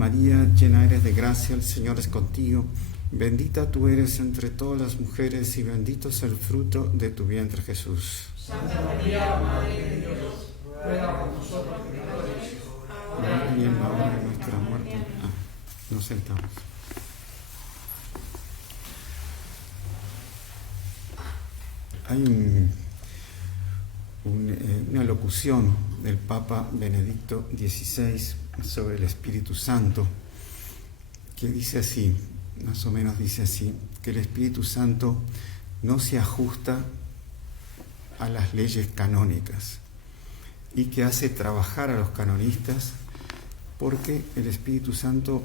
María, llena eres de gracia, el Señor es contigo. Bendita tú eres entre todas las mujeres y bendito es el fruto de tu vientre, Jesús. Santa María, Madre de Dios, ruega por nosotros pecadores, ahora Y en la hora de nuestra muerte. Nos sentamos. Hay una locución del Papa Benedicto XVI sobre el Espíritu Santo que dice así, más o menos dice así, que el Espíritu Santo no se ajusta a las leyes canónicas y que hace trabajar a los canonistas porque el Espíritu Santo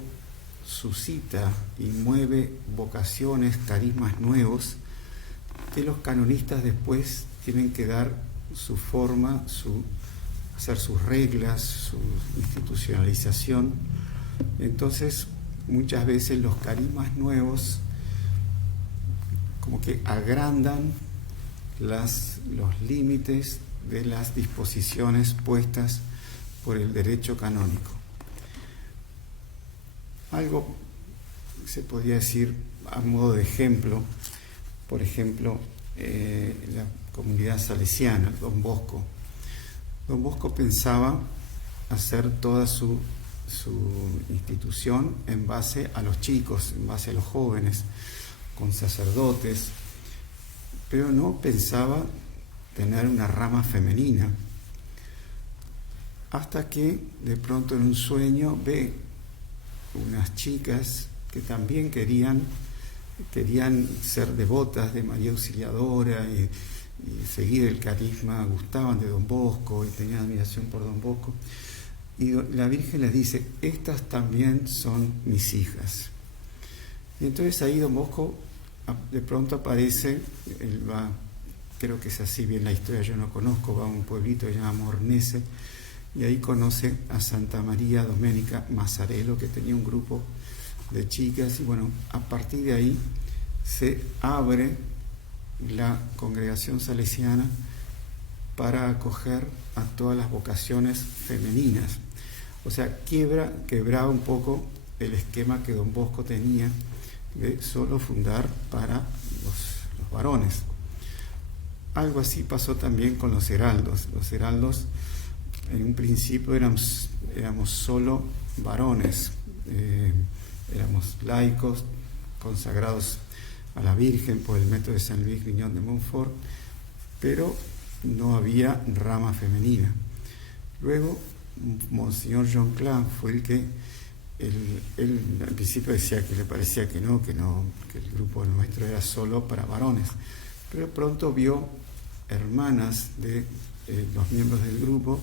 suscita y mueve vocaciones, carismas nuevos que los canonistas después tienen que dar su forma, hacer sus reglas, su institucionalización. Entonces, muchas veces los carismas nuevos como que agrandan los límites de las disposiciones puestas por el derecho canónico. Algo se podría decir a modo de ejemplo, por ejemplo, la comunidad salesiana, Don Bosco. Don Bosco pensaba hacer toda su institución en base a los chicos, en base a los jóvenes, con sacerdotes, pero no pensaba tener una rama femenina, hasta que de pronto en un sueño ve unas chicas que también querían ser devotas de María Auxiliadora y seguir el carisma, gustaban de Don Bosco y tenían admiración por Don Bosco. Y la Virgen les dice, estas también son mis hijas. Y entonces ahí Don Bosco de pronto aparece, él va, creo que es así bien la historia, yo no conozco, va a un pueblito que se llama Mornese, y ahí conoce a Santa María Domenica Mazzarello, que tenía un grupo de chicas, y bueno, a partir de ahí se abre la congregación salesiana para acoger a todas las vocaciones femeninas. O sea, quebraba un poco el esquema que Don Bosco tenía de solo fundar para los varones. Algo así pasó también con los heraldos. Los heraldos en un principio éramos solo varones, éramos laicos, consagrados a la Virgen por el método de San Luis Grignon de Montfort, pero no había rama femenina. Luego, Monseñor John Clan fue el que, él al principio decía que le parecía que el grupo nuestro era solo para varones, pero pronto vio hermanas de los miembros del grupo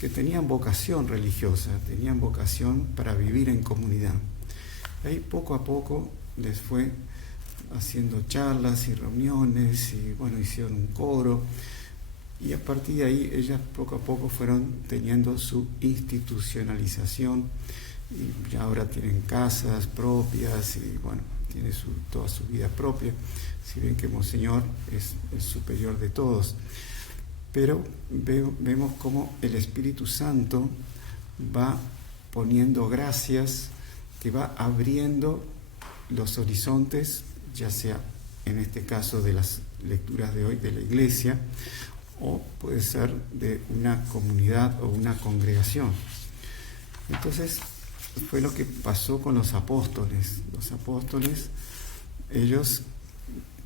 que tenían vocación religiosa, tenían vocación para vivir en comunidad. Ahí poco a poco les fue haciendo charlas y reuniones y bueno, hicieron un coro y a partir de ahí ellas poco a poco fueron teniendo su institucionalización y ya ahora tienen casas propias y bueno, tiene toda su vida propia, si bien que Monseñor es el superior de todos. Pero vemos cómo el Espíritu Santo va poniendo gracias, que va abriendo los horizontes, ya sea en este caso de las lecturas de hoy de la Iglesia, o puede ser de una comunidad o una congregación. Entonces, fue lo que pasó con los apóstoles. Los apóstoles, ellos,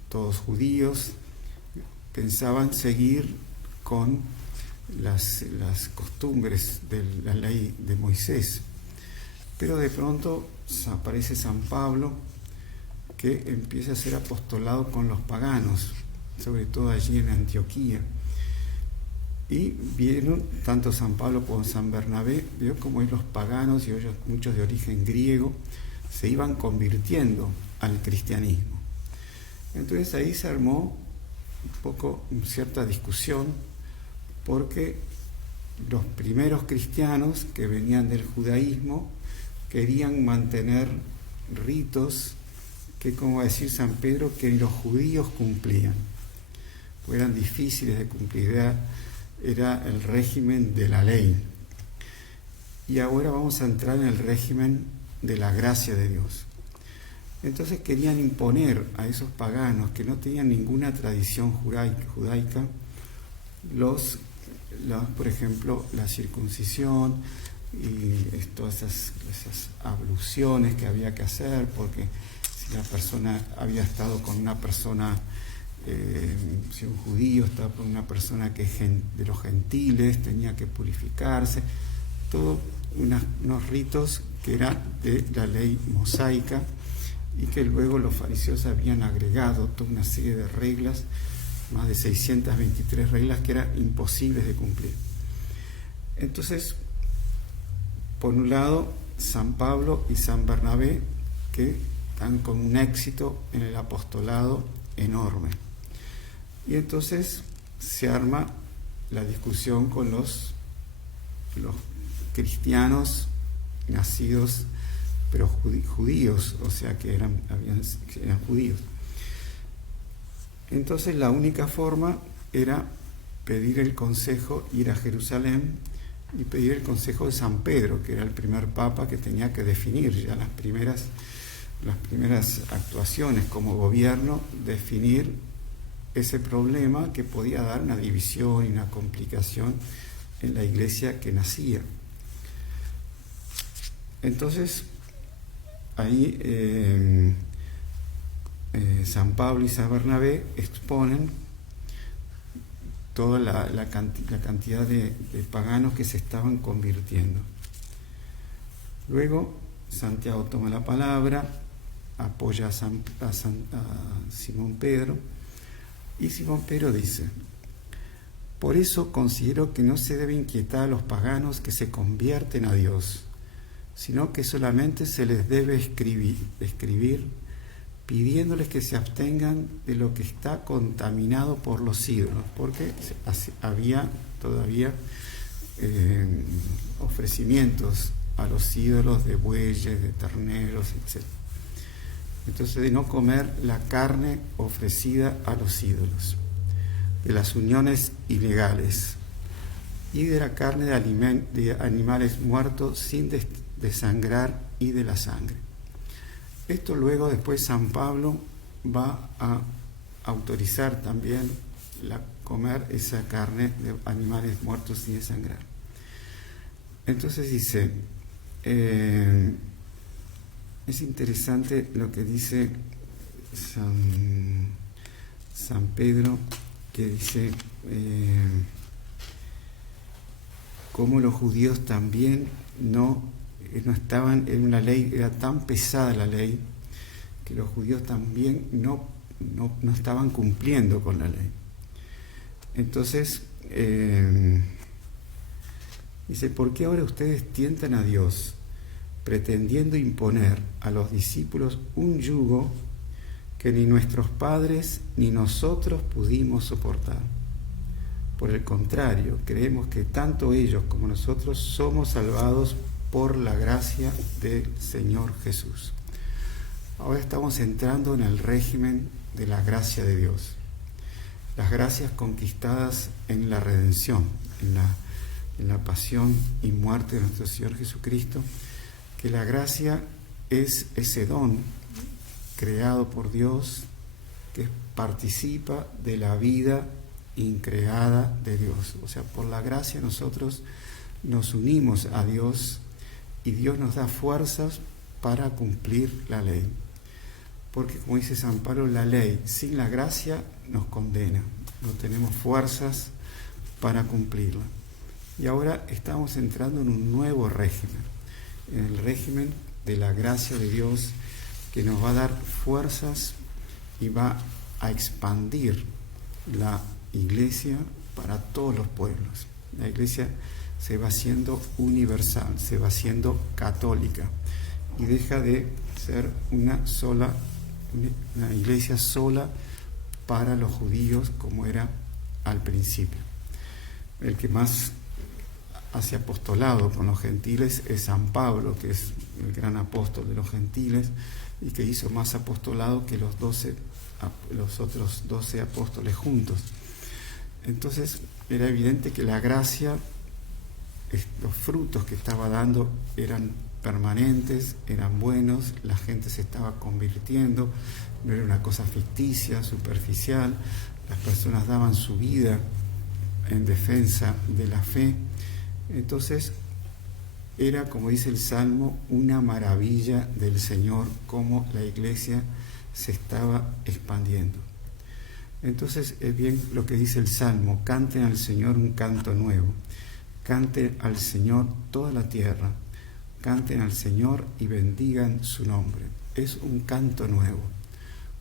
todos judíos, pensaban seguir con las costumbres de la ley de Moisés. Pero de pronto aparece San Pablo, que empieza a hacer apostolado con los paganos, sobre todo allí en Antioquía. Y vieron, tanto San Pablo como San Bernabé, vio como los paganos, y ellos, muchos de origen griego, se iban convirtiendo al cristianismo. Entonces ahí se armó un poco cierta discusión, porque los primeros cristianos que venían del judaísmo querían mantener ritos que, como va a decir San Pedro, que los judíos cumplían, pues eran difíciles de cumplir, era el régimen de la ley. Y ahora vamos a entrar en el régimen de la gracia de Dios. Entonces querían imponer a esos paganos que no tenían ninguna tradición judaica, por ejemplo, la circuncisión y todas esas abluciones que había que hacer, porque si la persona había estado con una persona, si un judío estaba con una persona que de los gentiles, tenía que purificarse, todos unos ritos que eran de la ley mosaica y que luego los fariseos habían agregado toda una serie de reglas, más de 623 reglas que eran imposibles de cumplir. Entonces, por un lado, San Pablo y San Bernabé, que están con un éxito en el apostolado enorme. Y entonces se arma la discusión con los cristianos nacidos, pero judíos, o sea que eran judíos. Entonces la única forma era pedir el consejo, ir a Jerusalén y pedir el consejo de San Pedro, que era el primer papa que tenía que definir ya las primeras actuaciones como gobierno, definir ese problema que podía dar una división y una complicación en la iglesia que nacía. Entonces, ahí San Pablo y San Bernabé exponen toda la cantidad de paganos que se estaban convirtiendo. Luego, Santiago toma la palabra, apoya a Simón Pedro, y Simón Pedro dice: por eso considero que no se debe inquietar a los paganos que se convierten a Dios, sino que solamente se les debe escribir pidiéndoles que se abstengan de lo que está contaminado por los ídolos, porque había todavía ofrecimientos a los ídolos de bueyes, de terneros, etc. Entonces, de no comer la carne ofrecida a los ídolos, de las uniones ilegales y de la carne de animales muertos sin desangrar y de la sangre. Esto luego después San Pablo va a autorizar también comer esa carne de animales muertos sin desangrar. Entonces dice, es interesante lo que dice San Pedro, que dice cómo los judíos también no estaban en una ley, era tan pesada la ley, que los judíos también no estaban cumpliendo con la ley. Entonces, dice, ¿por qué ahora ustedes tientan a Dios, pretendiendo imponer a los discípulos un yugo que ni nuestros padres ni nosotros pudimos soportar? Por el contrario, creemos que tanto ellos como nosotros somos salvados por la gracia del Señor Jesús. Ahora estamos entrando en el régimen de la gracia de Dios. Las gracias conquistadas en la redención, en la pasión y muerte de nuestro Señor Jesucristo, que la gracia es ese don creado por Dios que participa de la vida increada de Dios. O sea, por la gracia nosotros nos unimos a Dios y Dios nos da fuerzas para cumplir la ley. Porque, como dice San Pablo, la ley sin la gracia nos condena. No tenemos fuerzas para cumplirla. Y ahora estamos entrando en un nuevo régimen, en el régimen de la gracia de Dios, que nos va a dar fuerzas y va a expandir la iglesia para todos los pueblos. La iglesia se va haciendo universal, se va haciendo católica y deja de ser una iglesia sola para los judíos como era al principio. El que más hace apostolado con los gentiles es San Pablo, que es el gran apóstol de los gentiles y que hizo más apostolado que los otros 12 apóstoles juntos. Entonces era evidente que la gracia, los frutos que estaba dando eran permanentes, eran buenos, la gente se estaba convirtiendo, no era una cosa ficticia, superficial, las personas daban su vida en defensa de la fe. Entonces era, como dice el Salmo, una maravilla del Señor cómo la iglesia se estaba expandiendo. Entonces es bien lo que dice el Salmo: canten al Señor un canto nuevo, canten al Señor toda la tierra, canten al Señor y bendigan su nombre. Es un canto nuevo,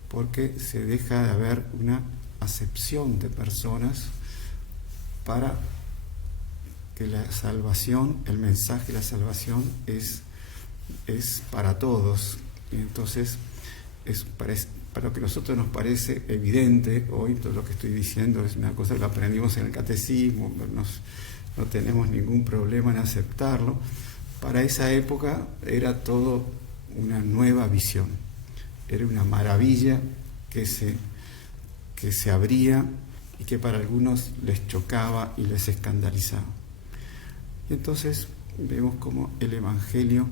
porque se deja de haber una acepción de personas para que la salvación, el mensaje de la salvación es para todos. Y entonces para lo que a nosotros nos parece evidente hoy, todo lo que estoy diciendo es una cosa que lo aprendimos en el catecismo, no tenemos ningún problema en aceptarlo. Para esa época era todo una nueva visión, era una maravilla que se abría y que para algunos les chocaba y les escandalizaba. Y entonces vemos cómo el Evangelio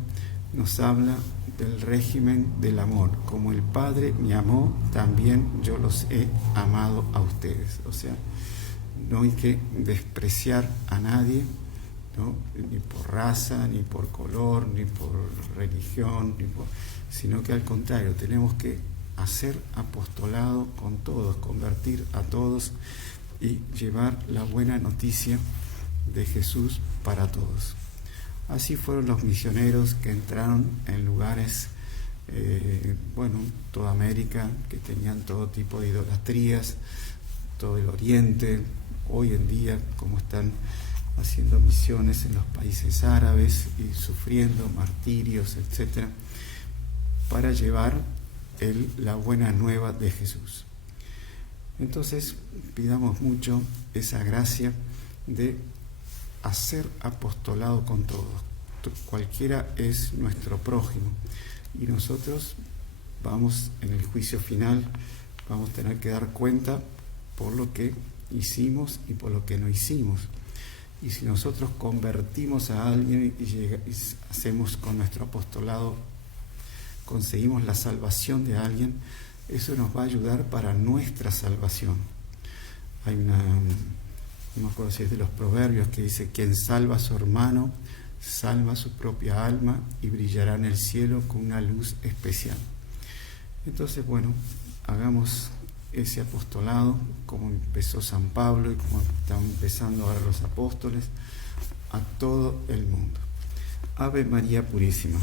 nos habla del régimen del amor. Como el Padre me amó, también yo los he amado a ustedes. O sea, no hay que despreciar a nadie, ¿no? Ni por raza, ni por color, ni por religión, sino que al contrario, tenemos que hacer apostolado con todos, convertir a todos y llevar la buena noticia de Jesús para todos. Así fueron los misioneros que entraron en lugares, toda América, que tenían todo tipo de idolatrías, todo el Oriente, hoy en día como están haciendo misiones en los países árabes y sufriendo martirios, etc., para llevar la buena nueva de Jesús. Entonces pidamos mucho esa gracia de hacer apostolado con todos. Cualquiera es nuestro prójimo y nosotros vamos, en el juicio final, vamos a tener que dar cuenta por lo que hicimos y por lo que no hicimos. Y si nosotros convertimos a alguien y hacemos con nuestro apostolado, conseguimos la salvación de alguien, eso nos va a ayudar para nuestra salvación. Hay no me acuerdo si es de los Proverbios, que dice: quien salva a su hermano, salva su propia alma y brillará en el cielo con una luz especial. Entonces, hagamos ese apostolado como empezó San Pablo y como están empezando ahora los apóstoles, a todo el mundo. Ave María Purísima.